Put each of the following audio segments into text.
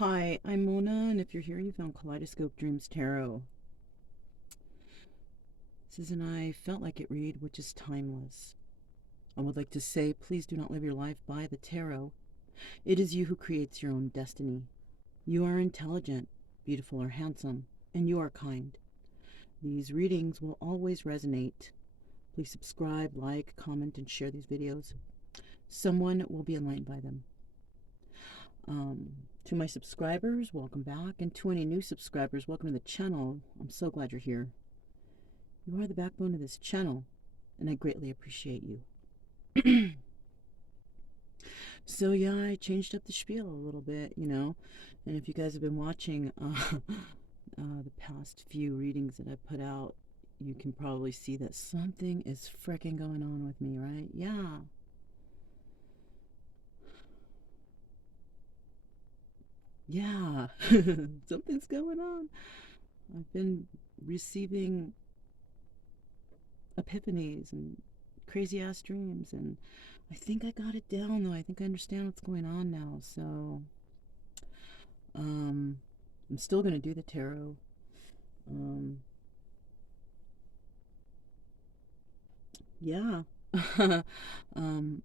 Hi, I'm Mona, and if you're here, you found Kaleidoscope Dreams Tarot. This is an I Felt Like It read, which is timeless. I would like to say, please do not live your life by the tarot. It is you who creates your own destiny. You are intelligent, beautiful, or handsome, and you are kind. These readings will always resonate. Please subscribe, like, comment, and share these videos. Someone will be enlightened by them. To my subscribers, welcome back. And to any new subscribers, welcome to the channel. I'm so glad you're here. You are the backbone of this channel, and I greatly appreciate you. So yeah, I changed up the spiel a little bit, and if you guys have been watching the past few readings that I put out, you can probably see that something is freaking going on with me, right? Yeah. Yeah, something's going on. I've been receiving epiphanies and crazy ass dreams, and I think I got it down though. I think I understand what's going on now. So I'm still gonna do the tarot. Yeah. um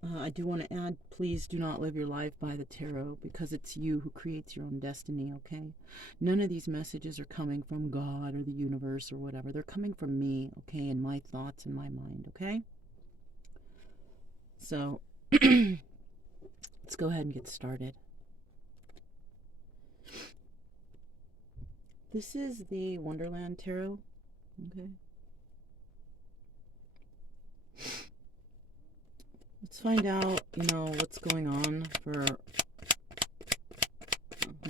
I do want to add, please do not live your life by the tarot, because it's you who creates your own destiny, okay? None of these messages are coming from God or the universe or whatever. They're coming from me, okay, and my thoughts in my mind, okay? So, let's go ahead and get started. This is the Wonderland Tarot, okay? Let's find out, what's going on for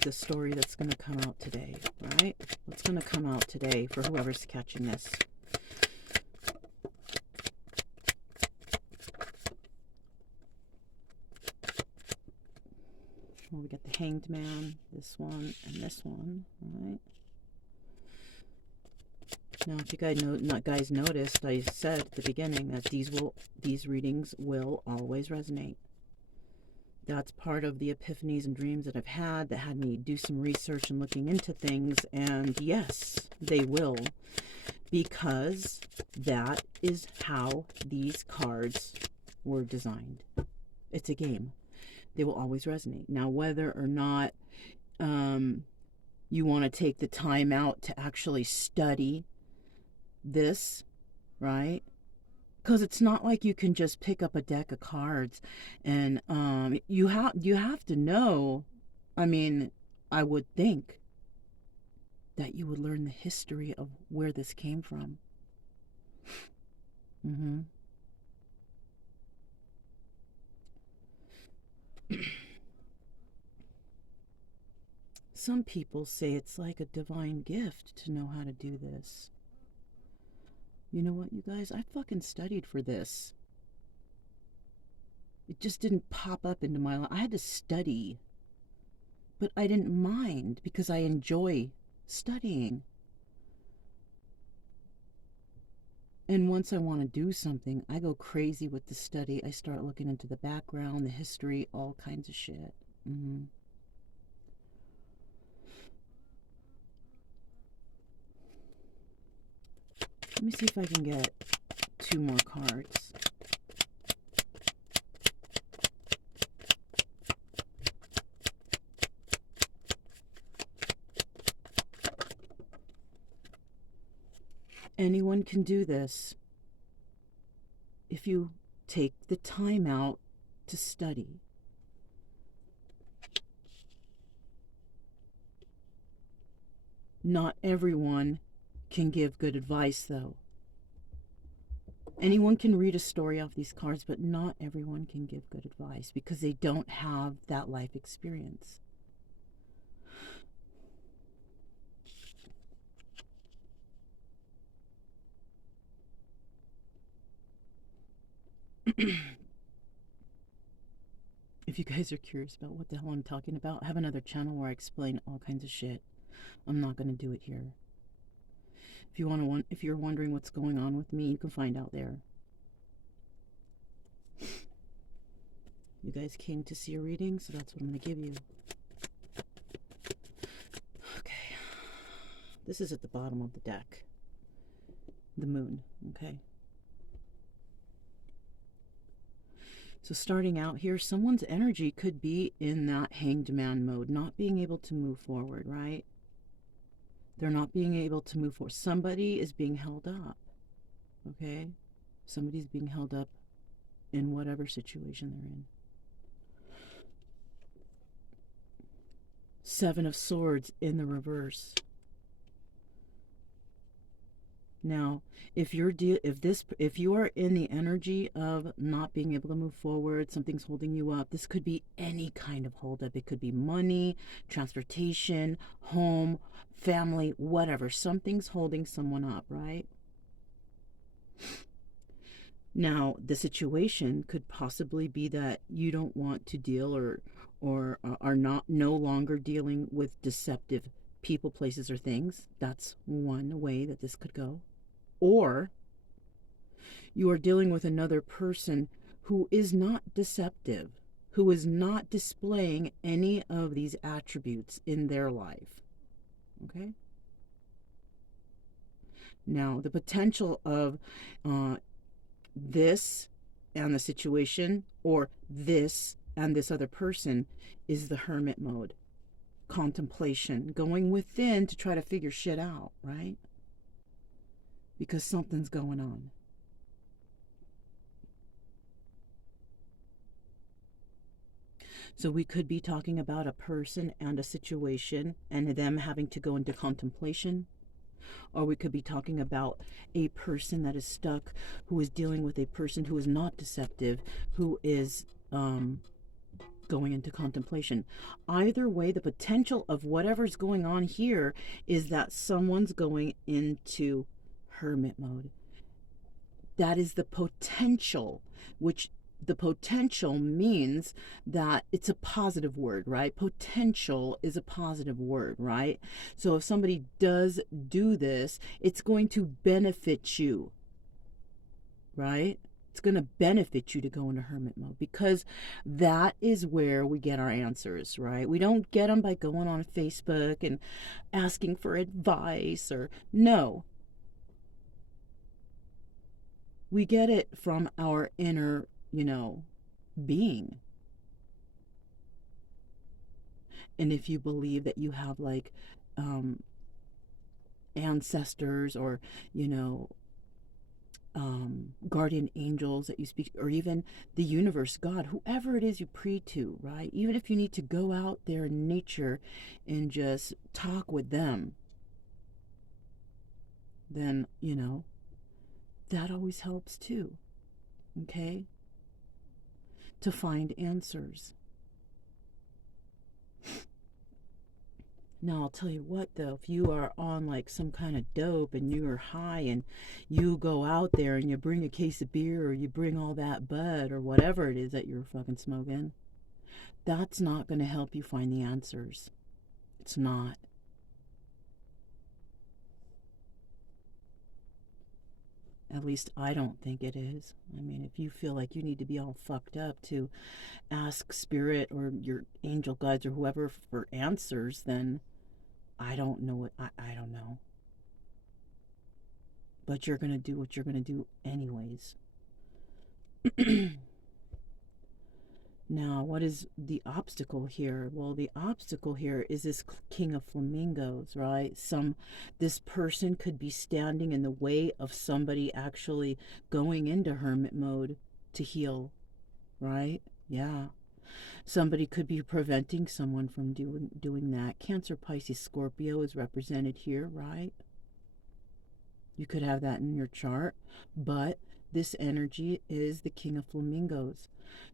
the story that's going to come out today, right? What's going to come out today for whoever's catching this. Well, we got the Hanged Man, this one, and this one, right? Now, if you guys noticed, I said at the beginning that these readings will always resonate. That's part of the epiphanies and dreams that I've had that had me do some research and looking into things, and yes, they will, because that is how these cards were designed. It's a game. They will always resonate. Now, whether or not you want to take the time out to actually study this, right? Because it's not like you can just pick up a deck of cards and you have to know. I mean, I would think that you would learn the history of where this came from. Some people say it's like a divine gift to know how to do this. You know what, you guys? I fucking studied for this. It just didn't pop up into my life. I had to study. But I didn't mind because I enjoy studying. And once I want to do something, I go crazy with the study. I start looking into the background, the history, all kinds of shit. Let me see if I can get 2 more cards. Anyone can do this if you take the time out to study. Not everyone can give good advice, though. Anyone can read a story off these cards, but not everyone can give good advice because they don't have that life experience. If you guys are curious about what the hell I'm talking about, I have another channel where I explain all kinds of shit. I'm not going to do it here. If you're wondering what's going on with me, you can find out there. You guys came to see a reading, so that's what I'm going to give you. This is at the bottom of the deck. The moon, okay? So starting out here, someone's energy could be in that hanged man mode, not being able to move forward, right? They're not being able to move forward. Somebody is being held up, okay? Somebody's being held up in whatever situation they're in. Seven of Swords in the reverse. Now, if you are in the energy of not being able to move forward, something's holding you up. This could be any kind of holdup. It could be money, transportation, home, family, whatever. Something's holding someone up, right? Now, the situation could possibly be that you don't want to deal or are no longer dealing with deceptive people, places, or things. That's one way that this could go. Or you are dealing with another person who is not deceptive, who is not displaying any of these attributes in their life. Okay? Now, the potential of this and the situation, or this and this other person, is the hermit mode. Contemplation, going within to try to figure shit out, right? Because something's going on. So we could be talking about a person and a situation and them having to go into contemplation. Or we could be talking about a person that is stuck, who is dealing with a person who is not deceptive, who is going into contemplation. Either way, the potential of whatever's going on here is that someone's going into hermit mode. That is the potential, which the potential means that it's a positive word, right? Potential is a positive word, right? So if somebody does do this, it's going to benefit you, right? It's going to benefit you to go into hermit mode, because that is where we get our answers, right? We don't get them by going on Facebook and asking for advice, or no. We get it from our inner, being. And if you believe that you have like ancestors or, guardian angels that you speak, or even the universe, God, whoever it is you pray to, right? Even if you need to go out there in nature and just talk with them, then, that always helps too, okay? To find answers. Now, I'll tell you what, though, if you are on like some kind of dope and you are high and you go out there and you bring a case of beer or you bring all that bud or whatever it is that you're fucking smoking, that's not going to help you find the answers. It's not. At least I don't think it is. I mean, if you feel like you need to be all fucked up to ask spirit or your angel guides or whoever for answers, then I don't know what I don't know. But you're going to do what you're going to do anyways. Now, what is the obstacle here? Well, the obstacle here is this King of Flamingos, right? This person could be standing in the way of somebody actually going into hermit mode to heal, right? Yeah. Somebody could be preventing someone from doing that. Cancer, Pisces, Scorpio is represented here, right? You could have that in your chart, but this energy is the King of Flamingos.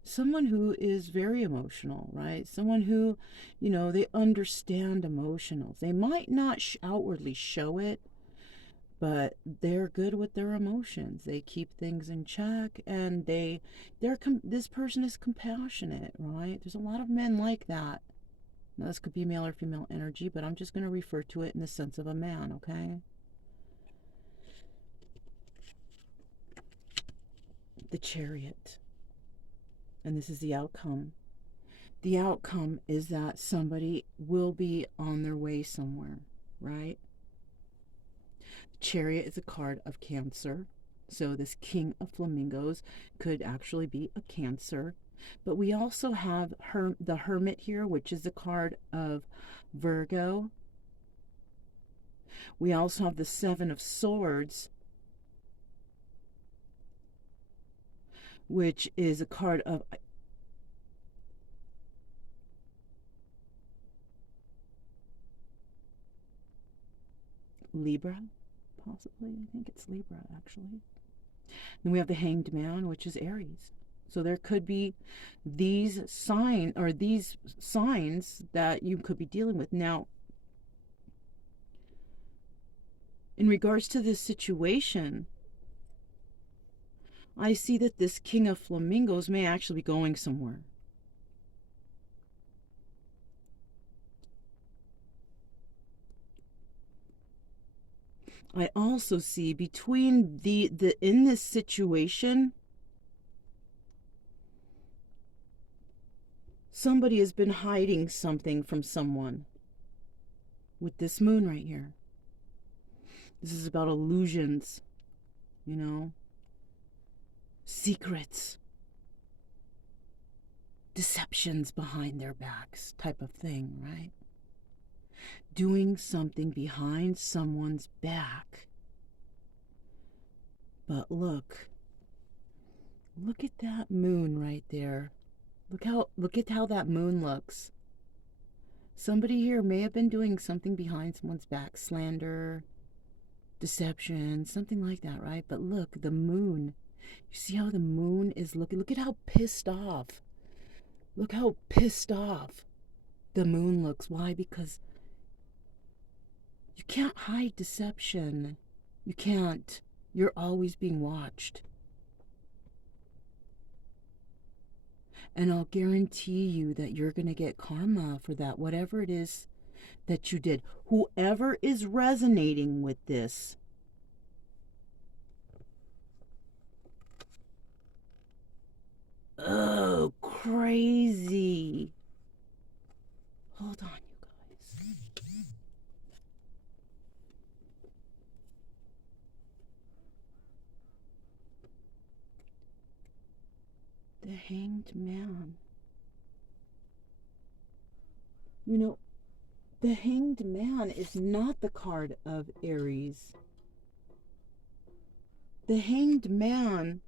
Someone who is very emotional, right? Someone who, they understand emotionals. They might not outwardly show it, but they're good with their emotions. They keep things in check, and this person is compassionate, right? There's a lot of men like that. Now, this could be male or female energy, but I'm just going to refer to it in the sense of a man, okay? The Chariot. And this is the outcome. The outcome is that somebody will be on their way somewhere, right? Chariot is a card of Cancer. So this King of Flamingos could actually be a Cancer. But we also have the Hermit here, which is a card of Virgo. We also have the Seven of Swords, which is a card of Libra, possibly. I think it's Libra, actually. Then we have the Hanged Man, which is Aries. So there could be these signs that you could be dealing with. Now, in regards to this situation, I see that this King of Flamingos may actually be going somewhere. I also see between in this situation, somebody has been hiding something from someone with this moon right here. This is about illusions, you know, secrets, deceptions behind their backs type of thing, right? Doing something behind someone's back. But look at that moon right there. Look at how that moon looks. Somebody here may have been doing something behind someone's back, slander, deception, something like that, right? But look, the moon. You see how the moon is looking? Look at how pissed off. Look how pissed off the moon looks. Why? Because you can't hide deception. You can't. You're always being watched. And I'll guarantee you that you're going to get karma for that, whatever it is that you did. Whoever is resonating with this, oh, crazy. Hold on, you guys. The Hanged Man. You know, the Hanged Man is not the card of Aries. The Hanged Man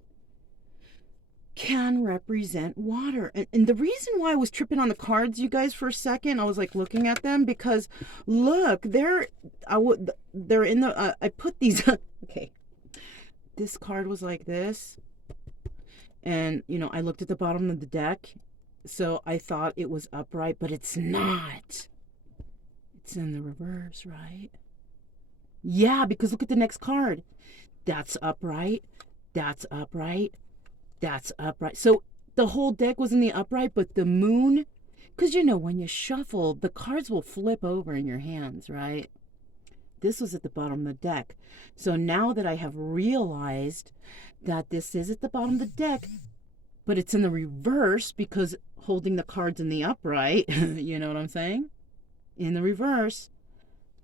can represent water. And the reason why I was tripping on the cards, you guys, for a second, I was like looking at them because look, they're in the, I put these, okay. This card was like this. And, you know, I looked at the bottom of the deck. So I thought it was upright, but it's not. It's in the reverse, right? Yeah, because look at the next card. That's upright. That's upright. That's upright. So the whole deck was in the upright, but the moon, because you know, when you shuffle, the cards will flip over in your hands, right? This was at the bottom of the deck. So now that I have realized that this is at the bottom of the deck, but it's in the reverse because holding the cards in the upright, you know what I'm saying? In the reverse,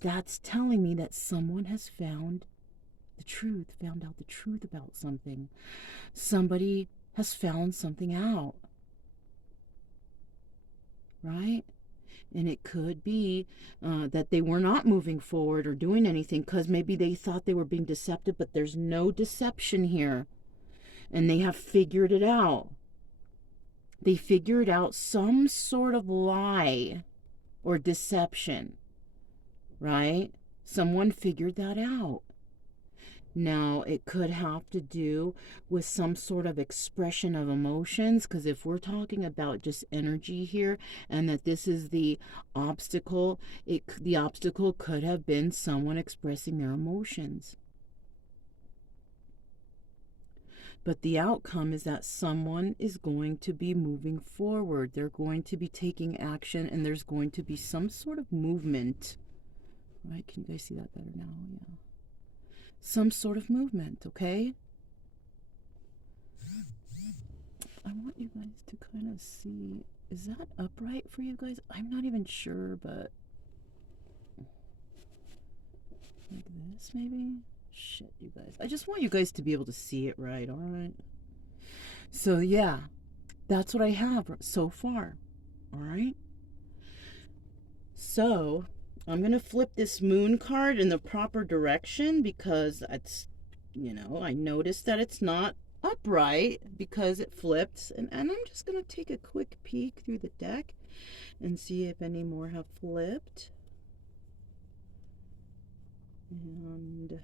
that's telling me that someone has found out the truth about something. Somebody has found something out, right? And it could be that they were not moving forward or doing anything because maybe they thought they were being deceptive, but there's no deception here. And they have figured it out. They figured out some sort of lie or deception, right? Someone figured that out. Now, it could have to do with some sort of expression of emotions, because if we're talking about just energy here and that this is the obstacle, the obstacle could have been someone expressing their emotions. But the outcome is that someone is going to be moving forward. They're going to be taking action, and there's going to be some sort of movement. Right? Can you guys see that better now? Yeah. Some sort of movement, okay? I want you guys to kind of see, is that upright for you guys? I'm not even sure, but like this maybe? Shit, you guys. I just want you guys to be able to see it right, all right? So, yeah, that's what I have so far, all right? So, I'm going to flip this moon card in the proper direction because it's, you know, I noticed that it's not upright because it flipped. And I'm just going to take a quick peek through the deck and see if any more have flipped. And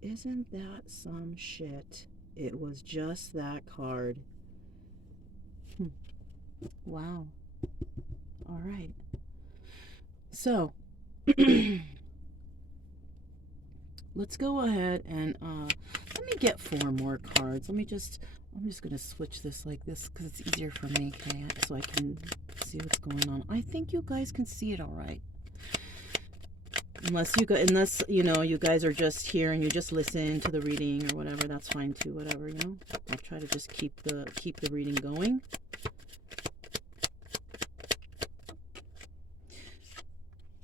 isn't that some shit? It was just that card. Wow. All right. So, let's go ahead and let me get 4 more cards. I'm just going to switch this like this because it's easier for me, okay, so I can see what's going on. I think you guys can see it all right. Unless you know, you guys are just here and you just listen to the reading or whatever, that's fine too, whatever, you know. I'll try to just keep the reading going.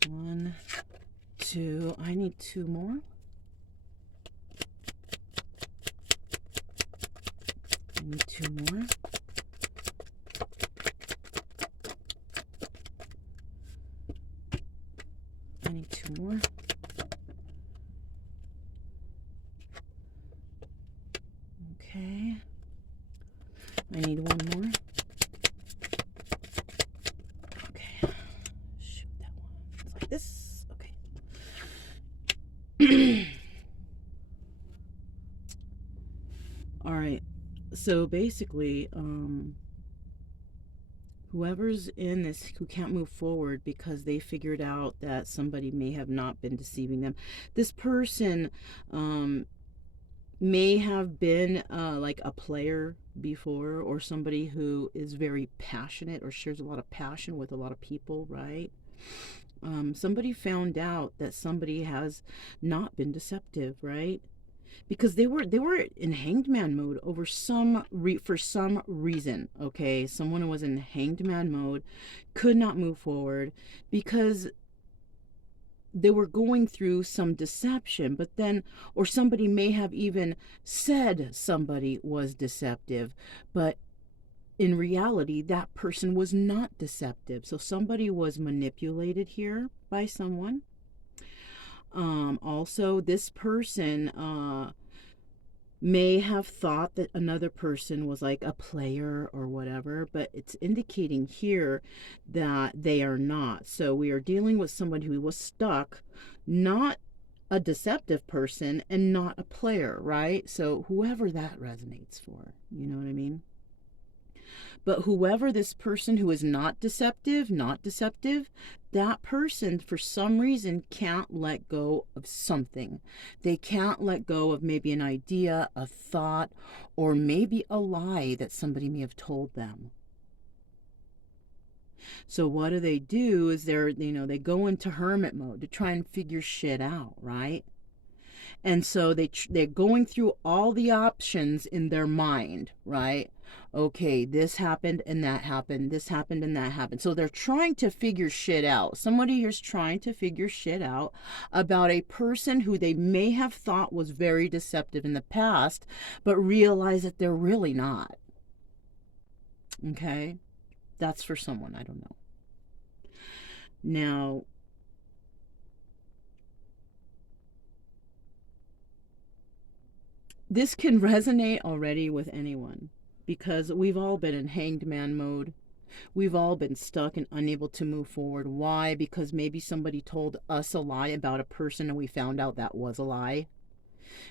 One, two, I need 2 more. I need 2 more. I need 2 more. Okay. I need 1 more. Okay. Shoot that one. It's like this. Okay. All right. So basically, whoever's in this who can't move forward because they figured out that somebody may have not been deceiving them. This person may have been like a player before, or somebody who is very passionate or shares a lot of passion with a lot of people, right? Somebody found out that somebody has not been deceptive, right? Because they were in hanged man mode over for some reason, okay? Someone who was in hanged man mode could not move forward because they were going through some deception, but then, or somebody may have even said somebody was deceptive, but in reality, that person was not deceptive. So somebody was manipulated here by someone. Also, this person may have thought that another person was like a player or whatever, but it's indicating here that they are not. So we are dealing with someone who was stuck, not a deceptive person and not a player, right? So whoever that resonates for, you know what I mean? But whoever this person who is not deceptive, that person for some reason can't let go of something. They can't let go of maybe an idea, a thought, or maybe a lie that somebody may have told them. So what do? Is they go into hermit mode to try and figure shit out, right? And so they're going through all the options in their mind, right? Okay, this happened and that happened, this happened and that happened. So they're trying to figure shit out. Somebody here's trying to figure shit out about a person who they may have thought was very deceptive in the past, but realize that they're really not. Okay? That's for someone, I don't know. Now, this can resonate already with anyone because we've all been in hanged man mode. We've all been stuck and unable to move forward. Why? Because maybe somebody told us a lie about a person and we found out that was a lie.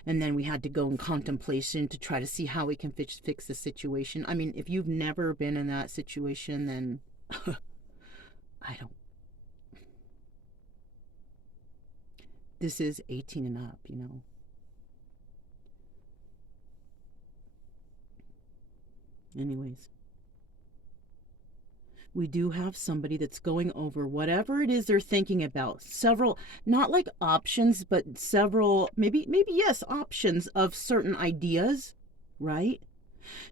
And then we had to go in contemplation to try to see how we can fix the situation. I mean, if you've never been in that situation, then I don't. This is 18 and up, you know. Anyways, we do have somebody that's going over whatever it is they're thinking about. Several, not like options, but several, maybe yes, options of certain ideas, right?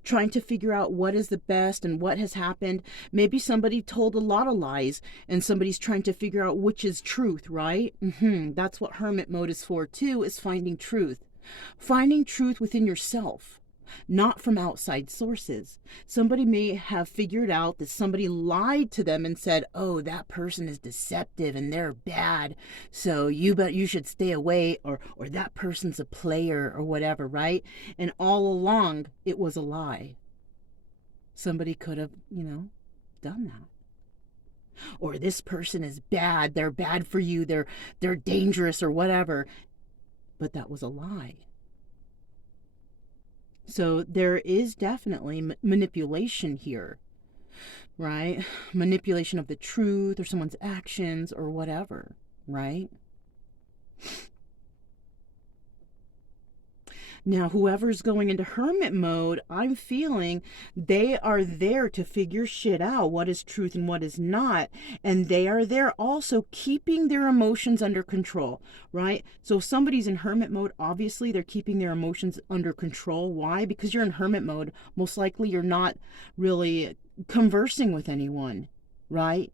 trying to figure out what is the best and what has happened. Maybe somebody told a lot of lies and somebody's trying to figure out which is truth, right? That's what hermit mode is for too, is finding truth. Finding truth within yourself, not from outside sources. Somebody may have figured out that somebody lied to them and said, oh, that person is deceptive and they're bad, so you should stay away, or that person's a player or whatever, right? And all along it was a lie. Somebody could have, done that. Or this person is bad, they're bad for you, they're dangerous or whatever. But that was a lie. So there is definitely manipulation here, right? Manipulation of the truth or someone's actions or whatever, right? Now, whoever's going into hermit mode, I'm feeling they are there to figure shit out, what is truth and what is not. And they are there also keeping their emotions under control, right? So if somebody's in hermit mode, obviously they're keeping their emotions under control. Why? Because you're in hermit mode. Most likely you're not really conversing with anyone, right?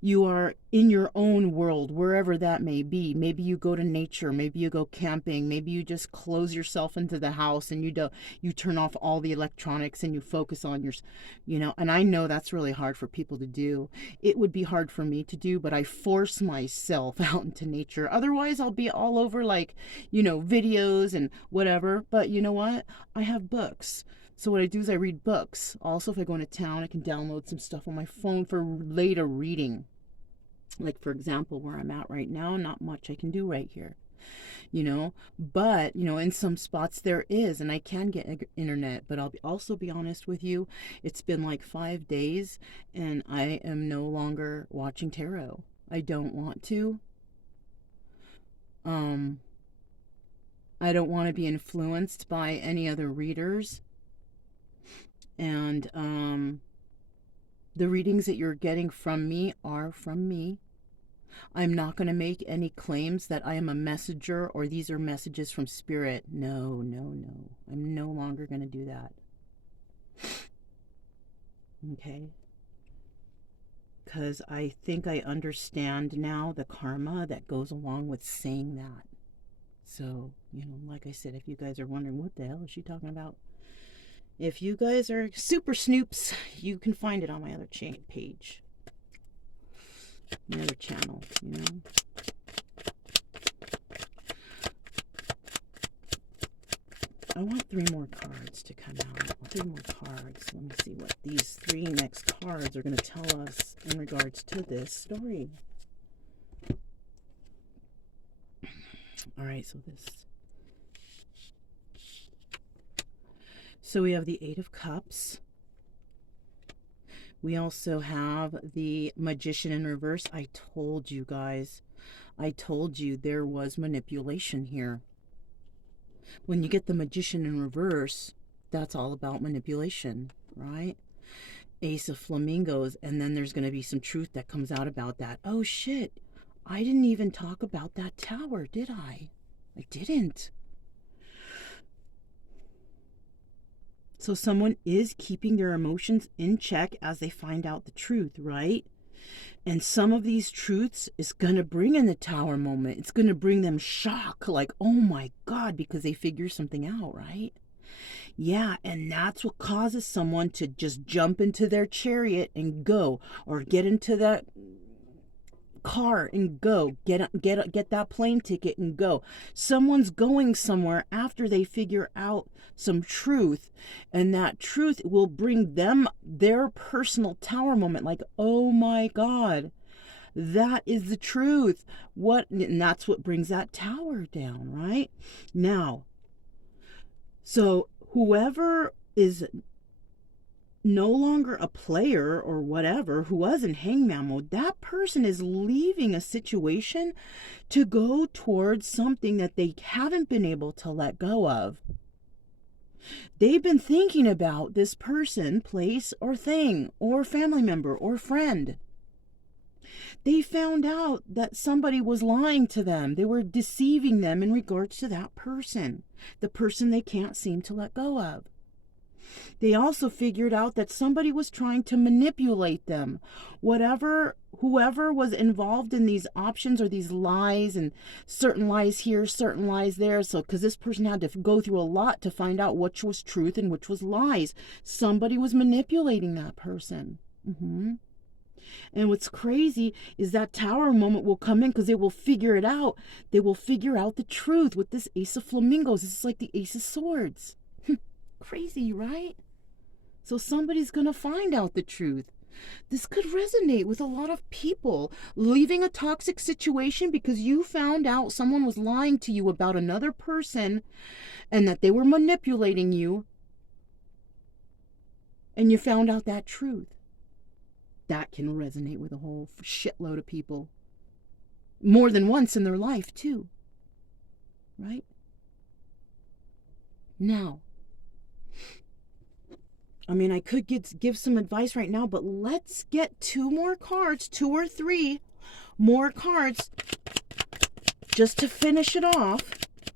You are in your own world, wherever that may be. Maybe you go to nature, maybe you go camping, maybe you just close yourself into the house and you turn off all the electronics and you focus on your, and I know that's really hard for people to do. It would be hard for me to do, but I force myself out into nature. Otherwise, I'll be all over videos and whatever. But you know what? I have books. So what I do is I read books. Also, if I go into town, I can download some stuff on my phone for later reading. Like, for example, where I'm at right now, not much I can do right here. But, in some spots there is, and I can get internet. But I'll also be honest with you, it's been like 5 days, and I am no longer watching tarot. I don't want to. I don't want to be influenced by any other readers. And the readings that you're getting from me are from me. I'm not going to make any claims that I am a messenger or these are messages from spirit. No. I'm no longer going to do that. Okay? Because I think I understand now the karma that goes along with saying that. So, like I said, if you guys are wondering, what the hell is she talking about? If you guys are super snoops, you can find it on my other page. My other channel, I want 3 more cards to come out. 3 more cards. Let me see what these 3 next cards are going to tell us in regards to this story. Alright, So we have the 8 of Cups. We also have the Magician in reverse. I told you guys. I told you there was manipulation here. When you get the Magician in reverse, that's all about manipulation, right? Ace of Flamingos, and then there's going to be some truth that comes out about that. Oh shit, I didn't even talk about that tower, did I? I didn't. So someone is keeping their emotions in check as they find out the truth, right? And some of these truths is going to bring in the tower moment. It's going to bring them shock, like, oh my God, because they figure something out, right? Yeah, and that's what causes someone to just jump into their chariot and go, or get into that car and go, get that plane ticket and go. Someone's going somewhere after they figure out some truth, and that truth will bring them their personal tower moment, like, oh my God, that is the truth. And that's what brings that tower down, right? Now, so whoever is no longer a player or whatever, who was in hangman mode, that person is leaving a situation to go towards something that they haven't been able to let go of. They've been thinking about this person, place, or thing, or family member, or friend. They found out that somebody was lying to them. They were deceiving them in regards to that person, the person they can't seem to let go of. They also figured out that somebody was trying to manipulate them. Whoever was involved in these options or these lies, and certain lies here, certain lies there. So, because this person had to go through a lot to find out which was truth and which was lies. Somebody was manipulating that person. And what's crazy is that tower moment will come in because they will figure it out. They will figure out the truth with this Ace of Flamingos. This is like the Ace of Swords. Crazy, right? So somebody's going to find out the truth. This could resonate with a lot of people. Leaving a toxic situation because you found out someone was lying to you about another person and that they were manipulating you, and you found out that truth. That can resonate with a whole shitload of people. More than once in their life, too. Right? Now, I mean, I could give some advice right now, but let's get 2 more cards, 2 or 3 more cards, just to finish it off,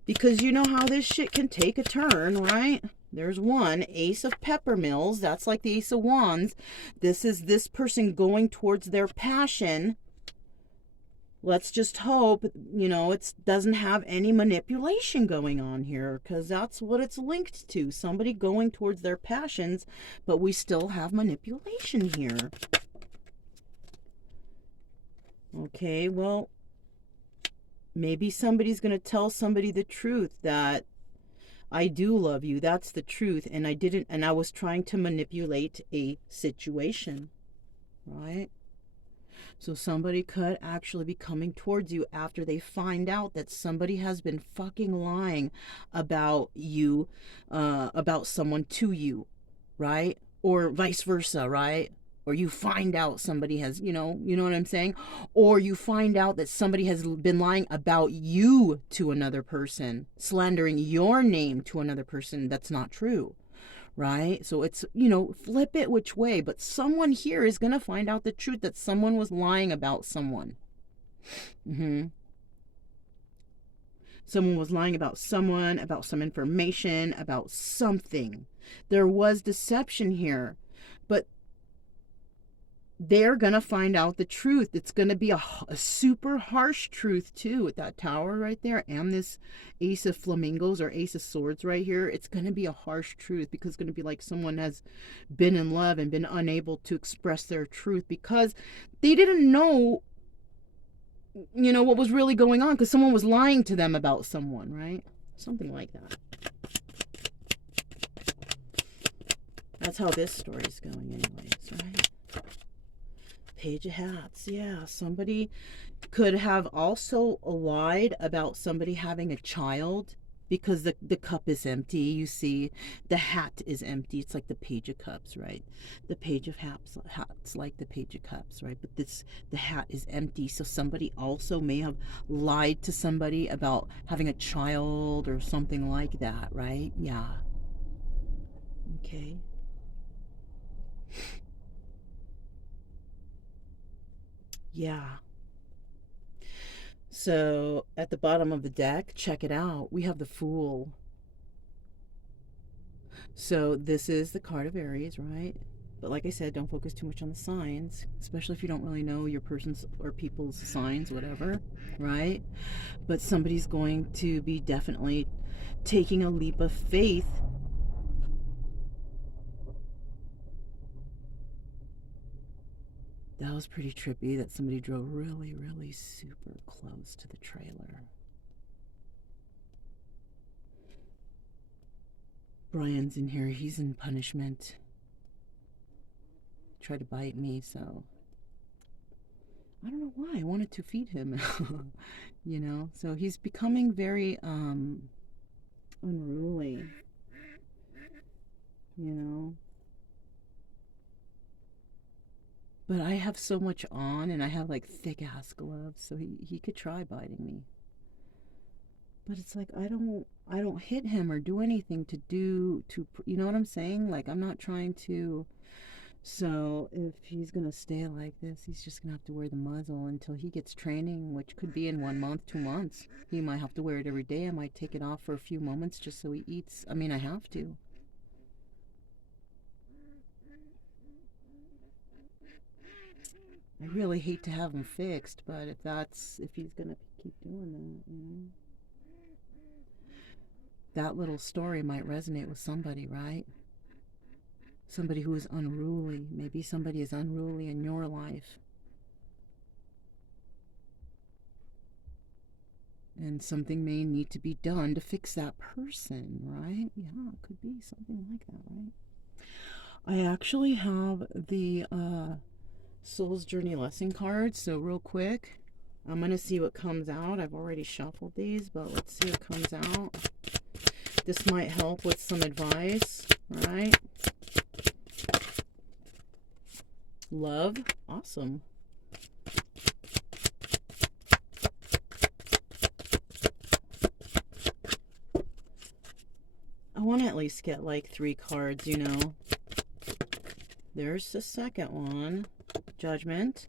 because you know how this shit can take a turn, right? There's one, Ace of Peppermills. That's like the Ace of Wands. This is this person going towards their passion. Let's just hope, it doesn't have any manipulation going on here, because that's what it's linked to. Somebody going towards their passions, but we still have manipulation here. Okay, well, maybe somebody's going to tell somebody the truth that I do love you. That's the truth. And I was trying to manipulate a situation, right? So somebody could actually be coming towards you after they find out that somebody has been fucking lying about you, about someone to you, right? Or vice versa, right? Or you find out somebody has, you know what I'm saying? Or you find out that somebody has been lying about you to another person, slandering your name to another person. That's not true. Right? So it's, flip it which way. But someone here is going to find out the truth that someone was lying about someone. Someone was lying about someone, about some information, about something. There was deception here. But they're going to find out the truth. It's going to be a super harsh truth, too, with that tower right there and this Ace of Flamingos or Ace of Swords right here. It's going to be a harsh truth because it's going to be like someone has been in love and been unable to express their truth because they didn't know, what was really going on because someone was lying to them about someone, right? Something like that. That's how this story's going anyways, right? Page of Hats. Yeah, somebody could have also lied about somebody having a child because the cup is empty. You see, the hat is empty. It's like the Page of Cups, right? The Page of Hats like the Page of Cups, right? But the hat is empty. So somebody also may have lied to somebody about having a child or something like that, right? Yeah. Okay. Yeah. So at the bottom of the deck, check it out. We have the Fool. So this is the card of Aries, right? But like I said, don't focus too much on the signs, especially if you don't really know your person's or people's signs, whatever, right? But somebody's going to be definitely taking a leap of faith. That was pretty trippy that somebody drove really, really super close to the trailer. Brian's in here. He's in punishment. Tried to bite me, so I don't know why. I wanted to feed him. So he's becoming very unruly. But I have so much on, and I have like thick ass gloves, so he could try biting me. But it's like I don't hit him or do anything to you know what I'm saying? Like I'm not trying to. So if he's gonna stay like this, he's just gonna have to wear the muzzle until he gets training, which could be in 1 month, 2 months. He might have to wear it every day. I might take it off for a few moments just so he eats. I mean, I have to. I really hate to have him fixed, but if he's gonna keep doing that, that little story might resonate with somebody, right? Somebody who is unruly. Maybe somebody is unruly in your life. And something may need to be done to fix that person, right? Yeah, it could be something like that, right? I actually have the Soul's Journey lesson cards, so real quick, I'm going to see what comes out. I've already shuffled these, but let's see what comes out. This might help with some advice, right? Love, awesome. I want to at least get like 3 cards, There's the second one. Judgment.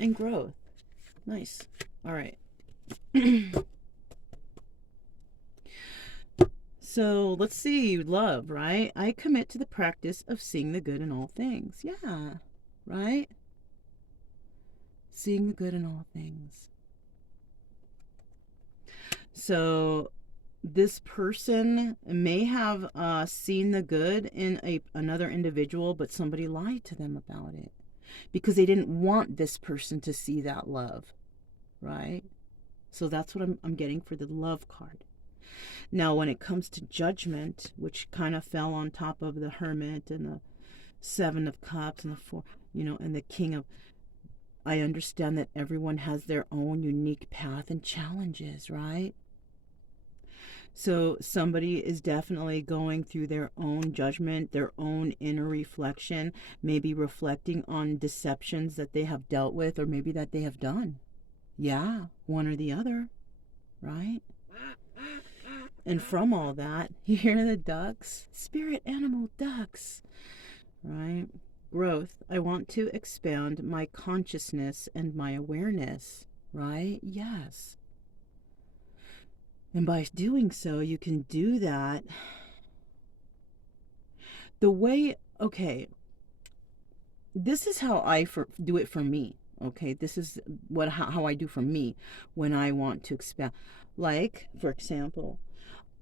And growth. Nice. All right. So let's see. Love, right? I commit to the practice of seeing the good in all things. Yeah. Right? Seeing the good in all things. So this person may have seen the good in another individual, but somebody lied to them about it because they didn't want this person to see that love, right? So that's what I'm getting for the love card. Now, when it comes to judgment, which kind of fell on top of the Hermit and the Seven of Cups and the Four, and the King of, I understand that everyone has their own unique path and challenges, right? So somebody is definitely going through their own judgment, their own inner reflection, maybe reflecting on deceptions that they have dealt with or maybe that they have done. Yeah, one or the other, right? And from all that, you hear the ducks, spirit animal ducks, right? Growth. I want to expand my consciousness and my awareness, right? Yes. And by doing so, you can do that the way, okay, this is how I do it for me, okay? This is how I do for me when I want to expand. Like, for example,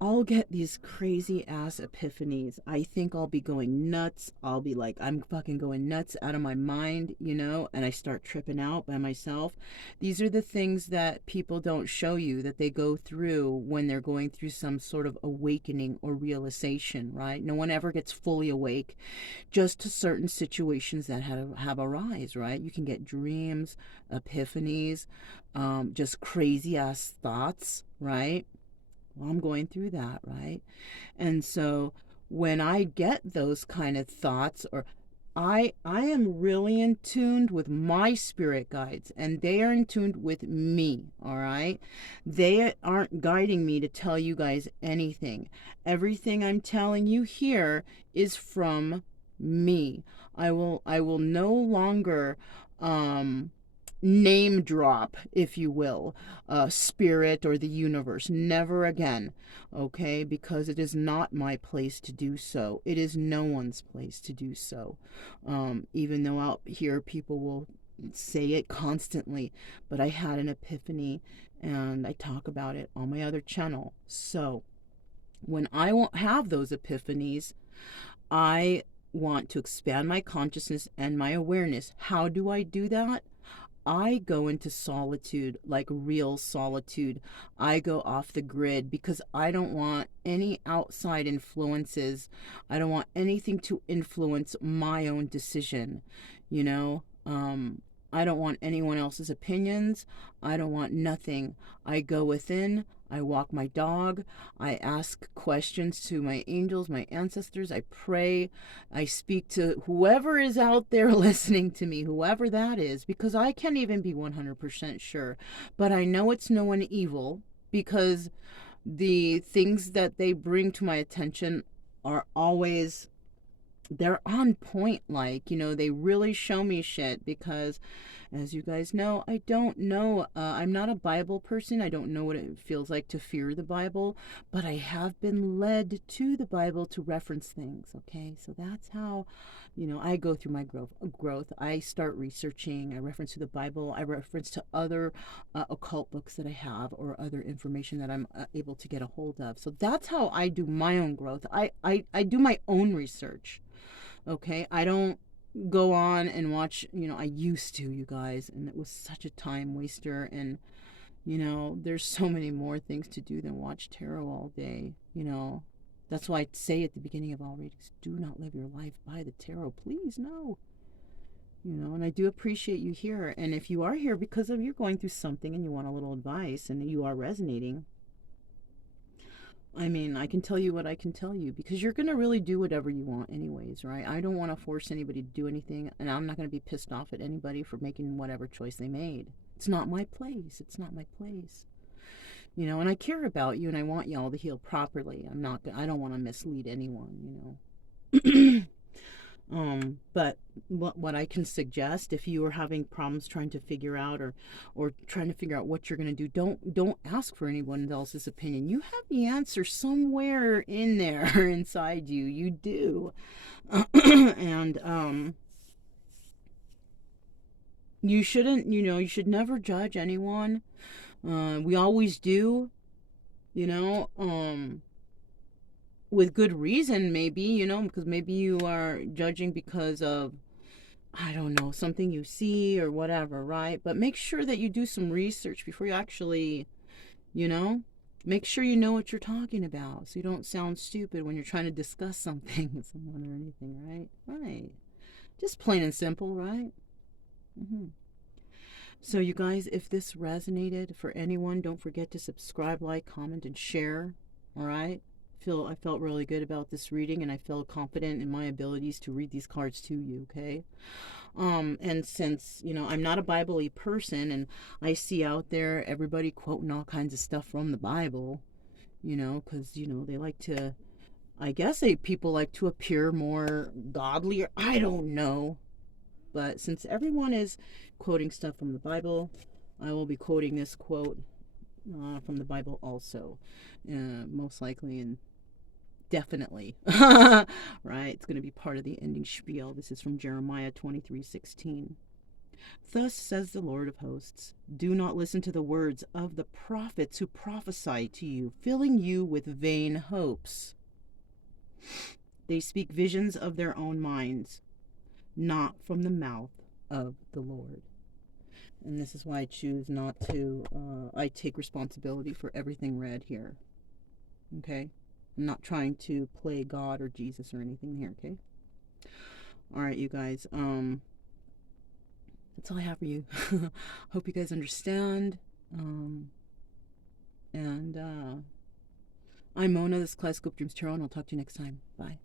I'll get these crazy ass epiphanies. I think I'll be going nuts. I'll be like, I'm fucking going nuts out of my mind, and I start tripping out by myself. These are the things that people don't show you that they go through when they're going through some sort of awakening or realization, right? No one ever gets fully awake, just to certain situations that have arise, right? You can get dreams, epiphanies, just crazy ass thoughts, right? Well, I'm going through that, right? And so when I get those kind of thoughts, or I am really in tune with my spirit guides, and they are in tune with me, all right? They aren't guiding me to tell you guys anything. Everything I'm telling you here is from me. I will no longer name drop, if you will, spirit or the universe. Never again, okay? Because it is not my place to do so. It is no one's place to do so. Even though out here people will say it constantly, but I had an epiphany and I talk about it on my other channel. So when I won't have those epiphanies, I want to expand my consciousness and my awareness. How do I do that? I go into solitude, like real solitude. I go off the grid because I don't want any outside influences. I don't want anything to influence my own decision, you know? I don't want anyone else's opinions. I don't want nothing. I go within. I walk my dog. I ask questions to my angels, my ancestors. I pray. I speak to whoever is out there listening to me, whoever that is, because I can't even be 100% sure. But I know it's no one evil because the things that they bring to my attention are always they're on point. Like, they really show me shit because, as you guys know, I don't know. I'm not a Bible person. I don't know what it feels like to fear the Bible, but I have been led to the Bible to reference things. Okay, so that's how, I go through my growth. I start researching. I reference to the Bible. I reference to other occult books that I have or other information that I'm able to get a hold of. So that's how I do my own growth. I do my own research. Okay, I don't go on and watch, I used to, you guys, and it was such a time waster. And, there's so many more things to do than watch tarot all day. That's why I say at the beginning of all readings, do not live your life by the tarot. Please, no. And I do appreciate you here. And if you are here because of you're going through something and you want a little advice and you are resonating, I mean, I can tell you what I can tell you because you're going to really do whatever you want anyways, right? I don't want to force anybody to do anything, and I'm not going to be pissed off at anybody for making whatever choice they made. It's not my place. It's not my place. And I care about you and I want y'all to heal properly. I don't want to mislead anyone, but what I can suggest, if you are having problems trying to figure out or trying to figure out what you're going to do, don't ask for anyone else's opinion. You have the answer somewhere in there inside you. You do. And you shouldn't, you should never judge anyone. We always do, with good reason, maybe, because maybe you are judging because of, I don't know, something you see or whatever, right? But make sure that you do some research before you actually, make sure you know what you're talking about so you don't sound stupid when you're trying to discuss something with someone or anything, right? Right. Just plain and simple, right? Mm-hmm. So, you guys, if this resonated for anyone, don't forget to subscribe, like, comment, and share, all right? I felt really good about this reading, and I feel confident in my abilities to read these cards to you, okay? And since, I'm not a Bible-y person, and I see out there everybody quoting all kinds of stuff from the Bible, because, they like to, I guess people like to appear more godly, or I don't know. But since everyone is quoting stuff from the Bible, I will be quoting this quote from the Bible also, most likely and definitely. Right? It's going to be part of the ending spiel. This is from Jeremiah 23:16. Thus says the Lord of hosts, do not listen to the words of the prophets who prophesy to you, filling you with vain hopes. They speak visions of their own minds, not from the mouth of the Lord. And this is why I choose not to, I take responsibility for everything read here. Okay? I'm not trying to play God or Jesus or anything here, okay? Alright, you guys, that's all I have for you. Hope you guys understand. And I'm Mona, this is Classical Dreams Tarot, and I'll talk to you next time. Bye.